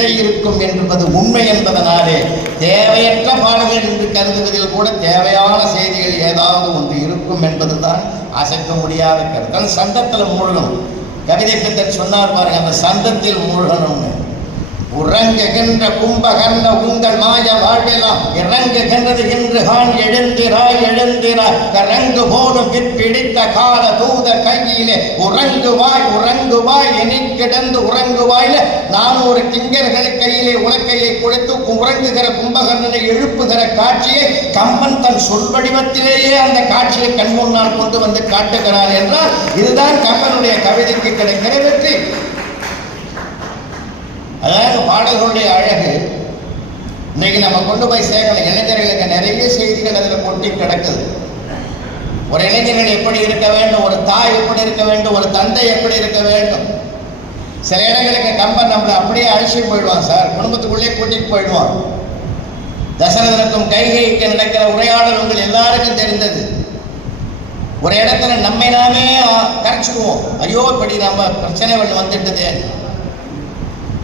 விடை இருக்கும் என்பது உண்மை என்பதனாலே தேவையற்ற பாடல்கள் என்று கருதுவதில் கூட தேவையான செய்திகள் ஏதாவது ஒன்று இருக்கும் என்பதுதான் அசைக்க முடியாத கருத்து. சந்தத்தில் மூழ்கணும். கவிதை பித்தர் சொன்னார் பாருங்க, அந்த சந்தத்தில் மூழ்கணும்னு. உறங்குகின்ற கும்பகர்ண உங்கள் மாய வாழ்வெல்லாம் இறங்குகின்றது என்று கான் எழுந்திராய் எழுந்திராய் கரங்கு போலும் பிடித்த கால தூத கையிலே உறங்குவாய் உறங்குவாய் என கிடந்து உறங்குவாயில நான் ஒரு கிங்கர்கள் கையிலே உலக்கையை கொடுத்து உறங்குகிற கும்பகர்ணனை எழுப்புகிற காட்சியை கம்பன் தன் சொல் வடிவத்திலேயே அந்த காட்சியை கண் முன்னால் கொண்டு வந்து காட்டுகிறார் என்றால் இதுதான் கம்பனுடைய கவிதைக்கு கிடைக்கிற வெற்றி. அதாவது பாடல்களுடைய அழகு இன்னைக்கு நம்ம கொண்டு போய் சேர்க்கணும். இளைஞர்களுக்கு நிறைய செய்திகள் அதில் கொட்டி கிடக்குது. ஒரு இளைஞர்கள் எப்படி இருக்க வேண்டும், ஒரு தாய் எப்படி இருக்க வேண்டும், ஒரு தந்தை எப்படி இருக்க வேண்டும். சில இடங்களுக்கு கம்பன் நம்மளை அப்படியே அழைச்சிட்டு போயிடுவான் சார், குடும்பத்துக்குள்ளே கூட்டிட்டு போயிடுவான். தசரதனுக்கும் கைகைக்கு நடக்கிற உரையாடல் உங்கள் எல்லாருக்கும் தெரிந்தது. ஒரு இடத்துல நம்மை நாமே கரைச்சிடுவோம், ஐயோ இப்படி நம்ம பிரச்சனைகள் வந்துட்டுதே.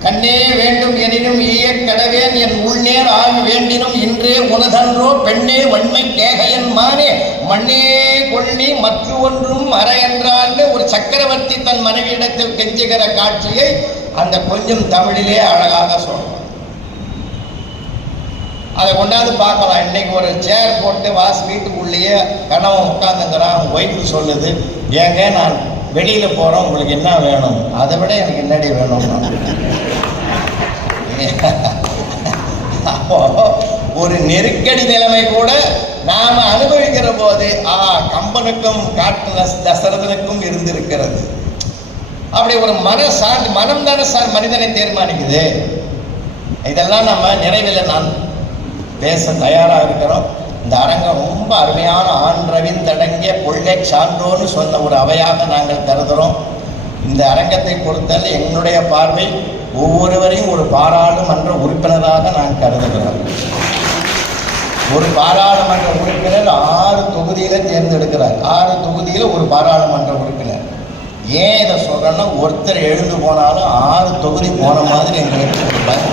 கண்ணே வேண்டும் எனினும் ஈய கடவேன் என் உள்நேர் ஆக வேண்டினும் இன்றே உனதன்றோ பெண்ணே வன்மை கேகையன் மானே மண்ணே கொள்ளி மற்ற ஒன்றும் அற என்றான்னு ஒரு சக்கரவர்த்தி தன் மனைவியிடத்தில் கெஞ்சுகிற காட்சியை அந்த கொஞ்சம் தமிழிலே அழகாக சொல்றோம். அதை கொண்டாந்து பார்க்கலாம். இன்னைக்கு ஒரு சேர் போட்டு வீட்டுக்குள்ளேயே கணவன் உட்காந்துங்கிறான், ஒய்ஃபு சொல்லுது, ஏங்க நான் வெளியில போறோம், உங்களுக்கு என்ன வேணும்? அதை விட எனக்கு என்னடி வேணும்? அப்போ ஒரு நெருக்கடி நிலைமை கூட நாம அனுபவிக்கிற போது கம்பனுக்கும் தசரதனுக்கும் இருந்திருக்கிறது. அப்படி ஒரு மனம் தானே சார் மனிதனை தீர்மானிக்குது. இதெல்லாம் நம்ம நிறைவில் நான் பேச தயாராக இருக்கிறோம். இந்த அரங்கம் ரொம்ப அருமையான ஆண் ரவிந்தடங்கிய கொள்கை சான்றோன்னு சொன்ன ஒரு அவையாக நாங்கள் கருதுகிறோம். இந்த அரங்கத்தை பொறுத்தவரை என்னுடைய பார்வை ஒவ்வொருவரையும் ஒரு பாராளுமன்ற உறுப்பினராக நான் கருதுகிறோம். ஒரு பாராளுமன்ற உறுப்பினர் 6 தொகுதியில தேர்ந்தெடுக்கிறார். 6 தொகுதியில் ஒரு பாராளுமன்ற உறுப்பினர். ஏன் இதை சொல்றேன்னா, ஒருத்தர் எழுந்து போனாலும் 6 தொகுதி போன மாதிரி எங்களுக்கு கொடுப்பாங்க.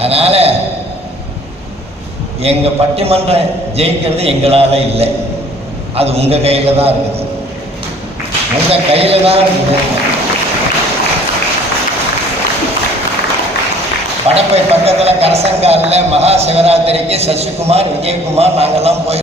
அதனால எங்க பட்டிமன்றம் ஜெயிக்கிறது எங்களால இல்லை, அது உங்க கையில தான் இருக்குது. உங்க கையில தான் இருக்குது. படப்பை பக்கத்தில் கரசங்காலில் மகா சிவராத்திரிக்கு சசிகுமார், விஜயகுமார் நாங்கள்லாம் போய்